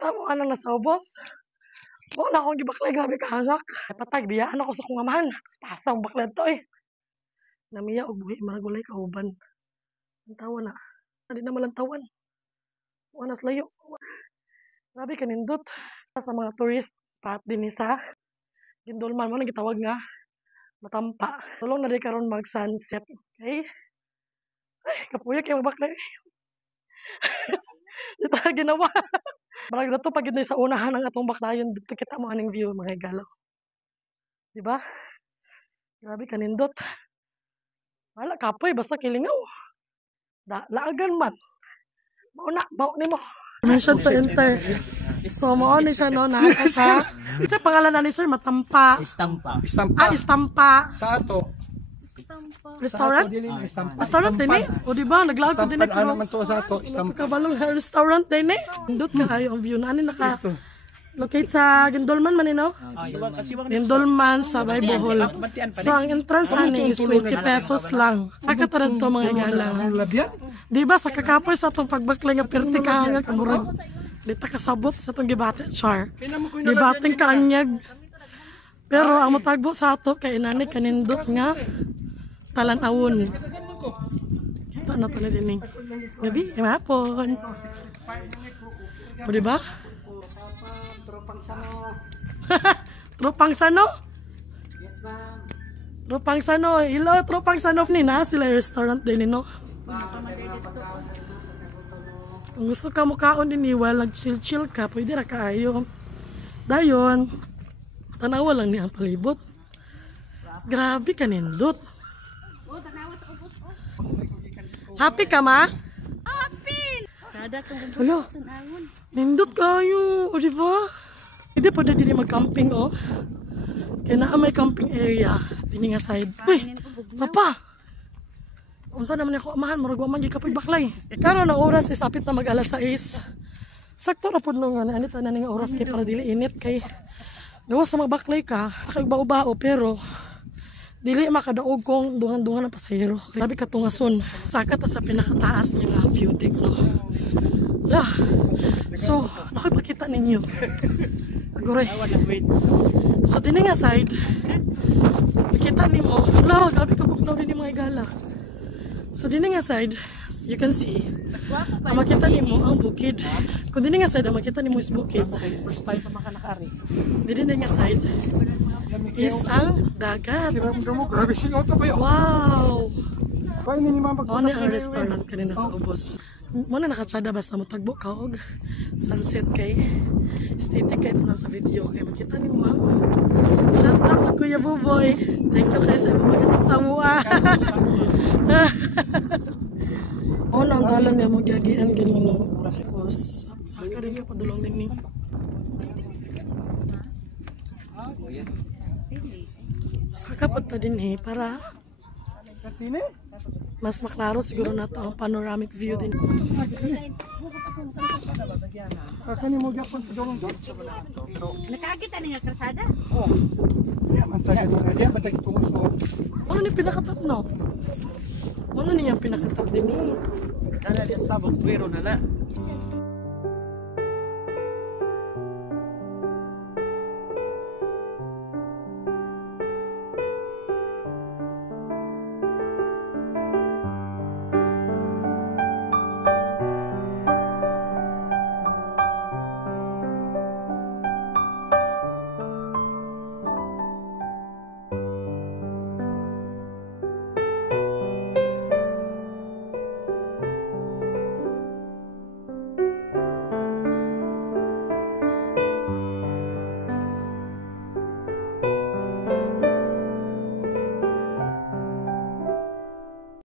Tamo ka nang nasa ubos. Wala akong gibaklay, grabe kahangak. Patay, biyaan ako sa kong amahan. Pasang baklad to eh. Namiya og buhi, maragulay kauban. Ang tawa na. Hindi na malantawan. Wanas layo. Grabe kanindot. Sa mga tourist spot din isa. Gindulman mo nang gitawag nga. Matampa. Tulong na di karon mag sunset. Okay? Ay, kapuya kayo baklay. Dito ginawa. Marag na to pag yun sa unahan ng atong baklayon. Dito kita mo aning view mga galo. Diba? Grabe kanindot. Wala kapoy basta kilingaw. Laagan man. Mauna, ni mo. Permission to enter. So, mo ni siya no, nakaka sa... Ito pangalan na ni sir, Matampa. Istampa. Istampa. Sa ato. Restaurant? Restaurant din eh. O diba, naglaag ko din eh. Ano man to sa ato, Istampa. Kabalong restaurant din eh. Indot ka kayo ang view na. Ano locate sa Gindolman man no? Gindolman sa Baybohol. So, ang entrance ani is 20 pesos lang. Pagkatarad to mga galang. Diba, sa kakapoy sa itong pagbakling nga perti ka hanggang kamurag. Dita kasabot sa itong gibate, char. Gibating kaanyag. Pero ang matagbo sa ato, kay inani kanindot nga talanawon. Kita na ito na din eh. Gabi, hapon. O diba? Tropang Sano? Yes, ma'am. Tropang Sano. Hello, Tropang Sano ni na. Sila restaurant din, no? Kung gusto ka mukaon din, while nag-chill-chill ka, pwede ra kaayo. Dayon, tanawa lang ni ang palibot. Grabe ka nindot. Happy ka, ma? Happy! Hello? Nindot kayo, o diba? Hindi pa na din mag-camping, oh. Kaya na may camping area. Dini nga side. Uy, papa! Unsa naman ako amahan, maragwa man gikapoy baklay. Karon ang oras is apit na mag-alas 6. Sakto ra pud nung anit na ning oras kay para dili init kay gawas sa magbaklay ka, sa bao-bao pero dili makadaog kong dungan-dungan ng pasahero. Grabe ka tungason. Saka ta sa pinakataas niya nga view deck no. Lah. So, nakipakita ninyo. Agoy. So dini nga side. Makita nimo. Lah, grabe ka bugnaw din mga igala. So dini nga side, you can see. Ang makita nimo ang bukid. Kung dini nga side, ang makita nimo is bukid. First time pa makanakari. Dini nga side is ang dagat. Grabe singaw to ba yun? Wow! Paano ni mama Ano ang restaurant kanina sa ubos? Muna nakatsada basta matagbo ka og sunset kay static kay ito sa video kay makita nimo ang shout out to Kuya Buboy. Thank you kay sa pagkatapos sa mua. Ano ang dalan niya magyagian ganyan no? Tapos saka rin ka padulong din ni. Saka pa ta din eh para mas maklaro siguro na to ang panoramic view din. Kani mo gyapon sa dorong dot. Nakakita ni nga kalsada? Oh. Ya man tayo na dia badag tungos mo. Ano ni pinakatap no? Ano niya pinakatap din ni? Kana dia sabog pero nala.